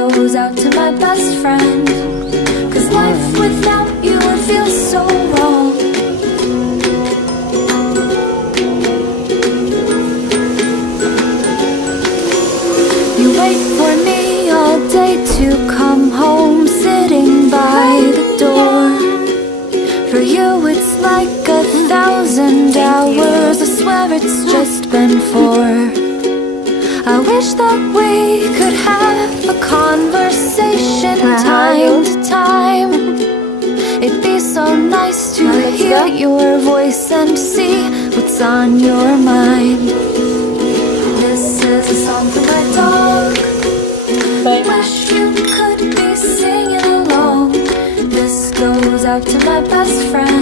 goes out to my best friend, 'cause life without you would feel so wrong. You wait for me all day to come home, sitting by the door. For you it's like 1,000 hours, I swear it's just been 4. I wish that we could have a conversation time to time. It'd be so nice to hear your voice and see what's on your mind. This is a song for my dog. Wish you could be singing along. This goes out to my best friend.